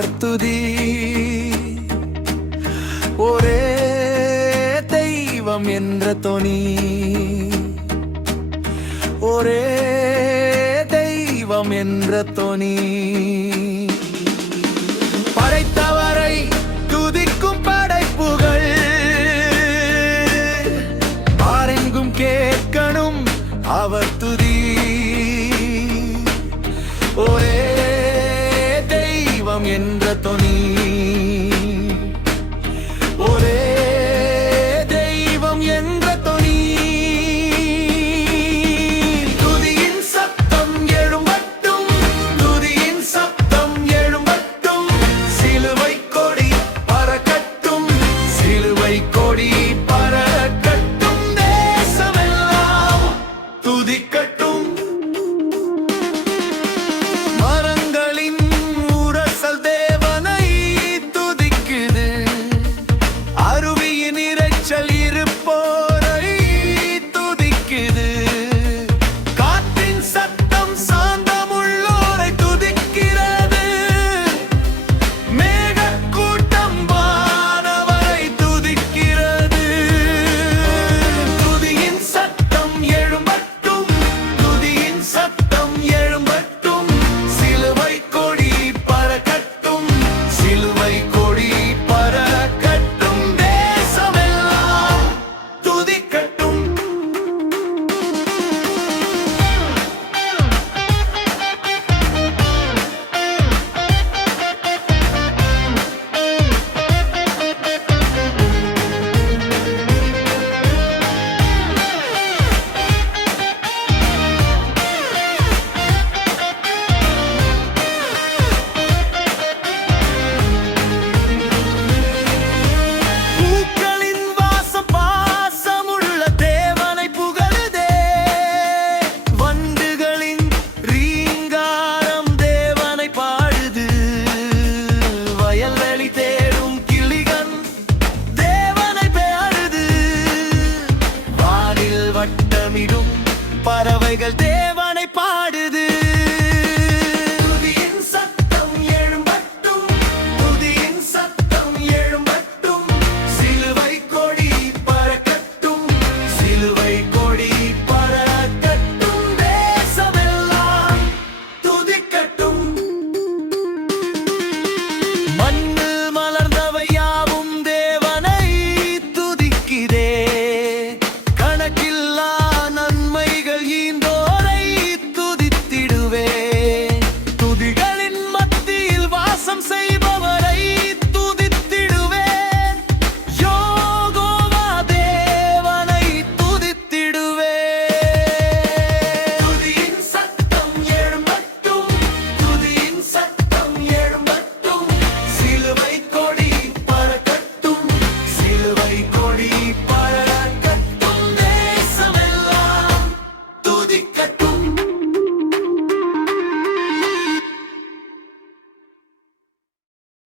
அவர் துதி. ஒரே தெய்வம் என்ற தொனி, ஒரே தெய்வம் என்ற தொனி. படைத்தவரை துதிக்கும் படைப்புகள் பாரெங்கும் கேட்கணும் அவர் துதி. ஒரே தெய்வம் என்ற தொனி, ஒரே தெய்வம் என்ற தொனி. துதியின் சத்தம் எழும்பட்டும், துதியின் சத்தம் எழும்பட்டும். சிலுவை கொடி பறக்கட்டும், சிலுவை கொடி பறக்கட்டும். தேசமெல்லாம் துதிக்கட்டும். மரங்களின் உரசல் தேவனை துதிக்குது, அருவியின் இரைச்சல் இருப்போரை துதிக்குது. காற்றின் சத்தம் சாந்தமுள்ளோரை துதிக்கிறது, மேகக்கூட்டம் வானவரை துதிக்கிறது. துதியின் சத்தம் எழும்பட்டும், துதியின் சத்தம் எழும்பட்டும். சிலுவை கொடி பறக்கட்டும், சிலுவை கொடி பறக்கட்டும். தேசமெல்லாம் துதிக்கட்டும். பூக்களின் வாசம் பாசமுள்ள தேவனை புகழுதே, வண்டுகளின் ரீங்காரம் தேவனை பாடுது. வயல்வெளி தேடும் கிளிகள் தேவனை பாடுது, வானில் வட்டமிடும் பறவைகள் தேவனை பாடுது. துதியின் சத்தம் எழும்பட்டும், துதியின் சத்தம் எழும்பட்டும். சிலுவை கொடி பறக்கட்டும், சிலுவை கொடி பறக்கட்டும். தேசமெல்லாம் துதிக்கட்டும். மண்ணில் மலர்ந்தவை யாவும் தேவனை துதிக்கிறே, கணக்கில்லா நன்மைகள் ஈந்தோரை துதித்திடுவே. துதிகளின் மத்தியில் வாசம் செய்பவரை துதித்திடுவேன், யோகோவா தேவனை துதித்திடுவேன். துதியின் சத்தம் எழும்பட்டும், துதியின் சத்தம் எழும்பட்டும். சிலுவை கொடி பறக்கட்டும், சிலுவை கொடி பறக்கட்டும். தேசமெல்லாம் துதிக்கட்டும்.